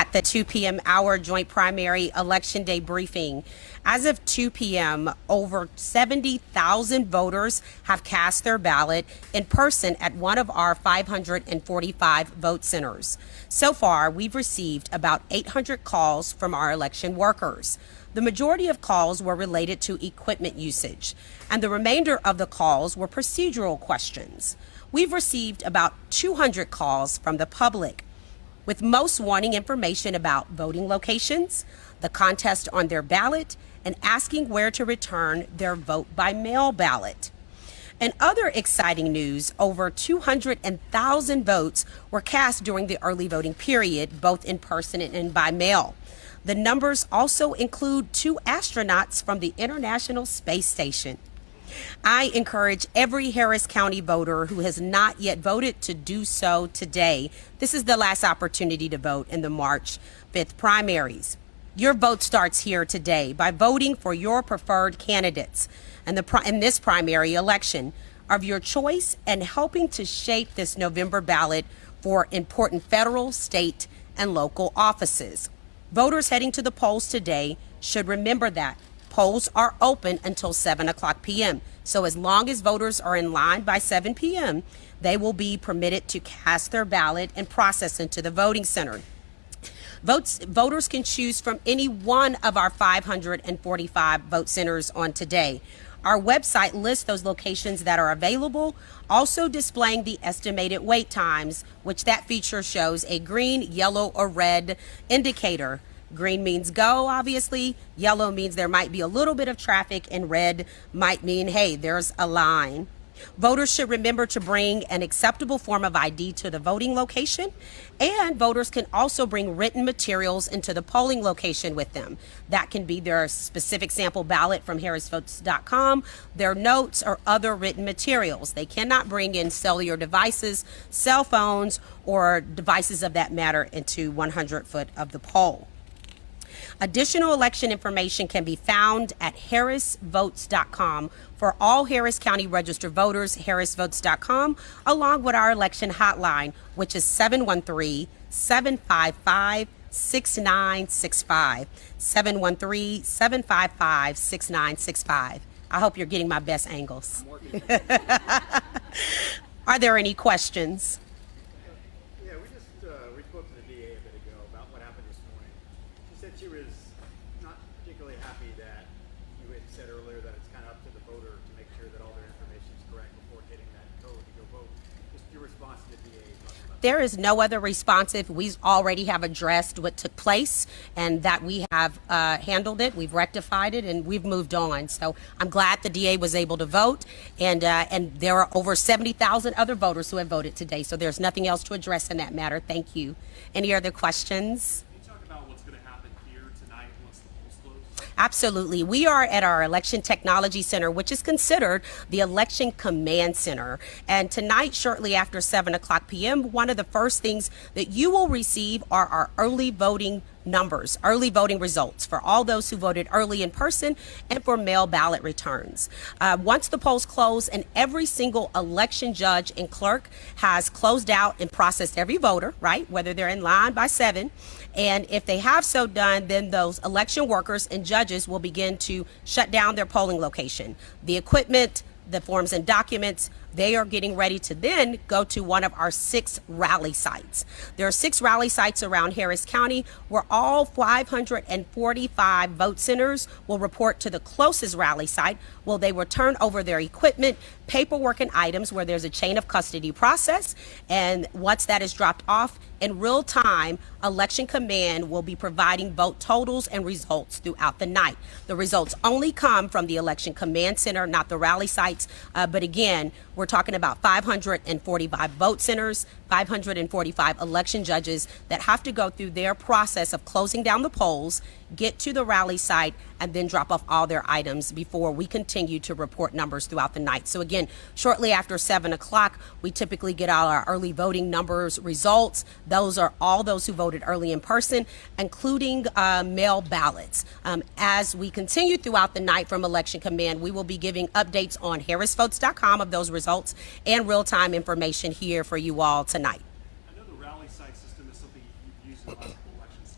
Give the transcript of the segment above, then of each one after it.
at the 2 p.m. hour joint primary election day briefing. As of 2 p.m., over 70,000 voters have cast their ballot in person at one of our 545 vote centers. So far, we've received about 800 calls from our election workers. The majority of calls were related to equipment usage, and the remainder of the calls were procedural questions. We've received about 200 calls from the public, with most wanting information about voting locations, the contest on their ballot, and asking where to return their vote by mail ballot. In other exciting news, over 200,000 votes were cast during the early voting period, both in person and by mail. The numbers also include 2 astronauts from the International Space Station. I encourage every Harris County voter who has not yet voted to do so today. This is the last opportunity to vote in the March 5th primaries. Your vote starts here today by voting for your preferred candidates in this primary election of your choice and helping to shape this November ballot for important federal, state, and local offices. Voters heading to the polls today should remember that polls are open until 7 o'clock p.m. So as long as voters are in line by 7 p.m., they will be permitted to cast their ballot and process into the voting center. Voters can choose from any one of our 545 vote centers on today. Our website lists those locations that are available, also displaying the estimated wait times, which that feature shows a green, yellow, or red indicator. Green means go, obviously. Yellow means there might be a little bit of traffic, and red might mean, hey, there's a line. Voters should remember to bring an acceptable form of ID to the voting location, and voters can also bring written materials into the polling location with them. That can be their specific sample ballot from harrisvotes.com, their notes, or other written materials. They cannot bring in cellular devices, cell phones, or devices of that matter into 100 foot of the poll. Additional election information can be found at harrisvotes.com. For all Harris County registered voters, harrisvotes.com, along with our election hotline, which is 713-755-6965. 713-755-6965. I hope you're getting my best angles. Are there any questions? We spoke to the DA a bit ago about what happened this morning. She said she was not particularly happy that you had said earlier that it's kind of up to the voter to make sure that all their information is correct before hitting that code to go vote. Just your response to the DA. There is no other response if we already have addressed what took place and that we have handled it, we've rectified it, and we've moved on. So I'm glad the DA was able to vote, and there are over 70,000 other voters who have voted today. So there's nothing else to address in that matter. Thank you. Any other questions? Can you talk about what's going to happen here tonight once the polls close? Absolutely. We are at our Election Technology Center, which is considered the Election Command Center. And tonight, shortly after 7 o'clock p.m., one of the first things that you will receive are our early voting numbers, early voting results for all those who voted early in person and for mail ballot returns. Once the polls close and every single election judge and clerk has closed out and processed every voter, right, whether they're in line by 7, and if they have so done, then those election workers and judges will begin to shut down their polling location. The equipment, the forms and documents, they are getting ready to then go to one of our 6 rally sites. There are 6 rally sites around Harris County where all 545 vote centers will report to the closest rally site. Well, they will turn over their equipment, paperwork, and items where there's a chain of custody process. And once that is dropped off, in real time, Election Command will be providing vote totals and results throughout the night. The results only come from the Election Command Center, not the rally sites. But again, we're talking about 545 vote centers, 545 election judges that have to go through their process of closing down the polls, get to the rally site, and then drop off all their items before we continue to report numbers throughout the night. So again, shortly after 7 o'clock, we typically get out our early voting numbers results. Those are all those who voted early in person, including mail ballots. As we continue throughout the night from Election Command, we will be giving updates on harrisvotes.com of those results and real-time information here for you all tonight. I know the rally site system is something you've used in multiple elections.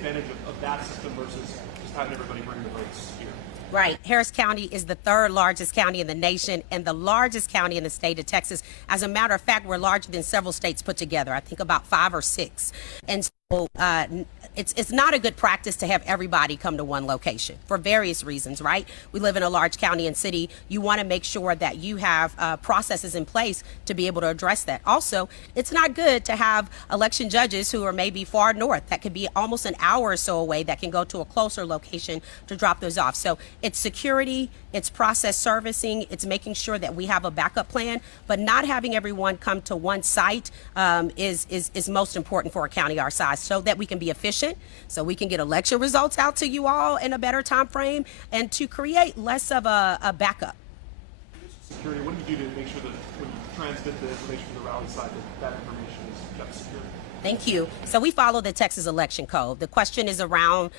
advantage of that system versus just having everybody bring the votes here? Right. Harris County is the third largest county in the nation and the largest county in the state of Texas. As a matter of fact, we're larger than several states put together. I think about 5 or 6. And so it's not a good practice to have everybody come to one location for various reasons, right? We live in a large county and city. You want to make sure that you have processes in place to be able to address that. Also, it's not good to have election judges who are maybe far north. That could be almost an hour or so away that can go to a closer location to drop those off. So it's security, it's process servicing, it's making sure that we have a backup plan, but not having everyone come to one site is most important for a county our size, so that we can be efficient, so we can get election results out to you all in a better time frame, and to create less of a backup. Security, what do you do to make sure that when you transmit the information from the rally side that information is kept secure? Thank you. So we follow the Texas Election Code. The question is around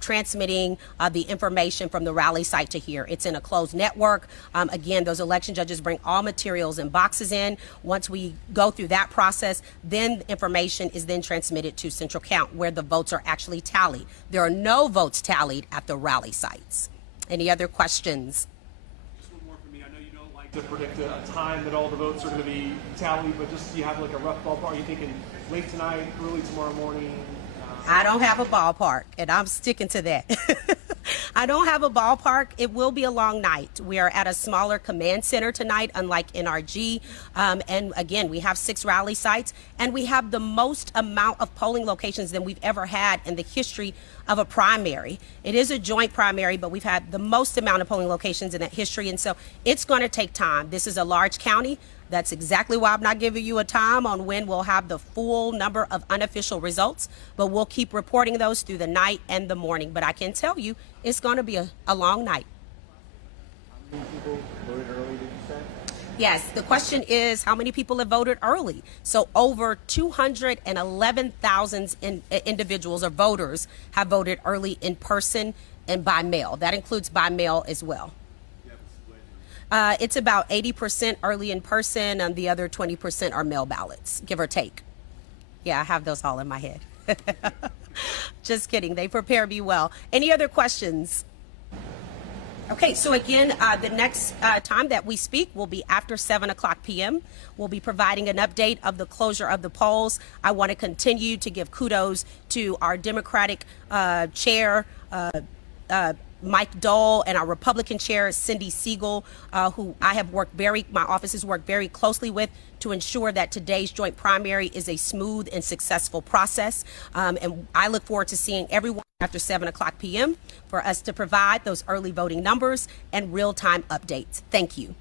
transmitting the information from the rally site to here. It's in a closed network. Again, those election judges bring all materials and boxes in. Once we go through that process, then information is then transmitted to Central Count, where the votes are actually tallied. There are no votes tallied at the rally sites. Any other questions? Just one more from me. I know you don't like to predict a time that all the votes are going to be tallied, but just do you have like a rough ballpark? Are you thinking late tonight, early tomorrow morning? I don't have a ballpark, and I'm sticking to that. I don't have a ballpark. It will be a long night. We are at a smaller command center tonight, unlike NRG. And again, we have 6 rally sites, and we have the most amount of polling locations than we've ever had in the history of a primary. It is a joint primary, but we've had the most amount of polling locations in that history, and so it's going to take time. This is a large county. That's exactly why I'm not giving you a time on when we'll have the full number of unofficial results, but we'll keep reporting those through the night and the morning. But I can tell you, it's going to be a long night. How many people voted early, did you say? Yes, the question is how many people have voted early. So over 211,000 individuals or voters have voted early in person and by mail. That includes by mail as well. It's about 80% early in person, and the other 20% are mail ballots, give or take. Yeah, I have those all in my head. Just kidding. They prepare me well. Any other questions? Okay, so again, the next time that we speak will be after 7 o'clock p.m. We'll be providing an update of the closure of the polls. I want to continue to give kudos to our Democratic chair, Mike Dole, and our Republican chair, Cindy Siegel, who my office has worked very closely with to ensure that today's joint primary is a smooth and successful process. And I look forward to seeing everyone after 7 o'clock p.m. for us to provide those early voting numbers and real-time updates. Thank you.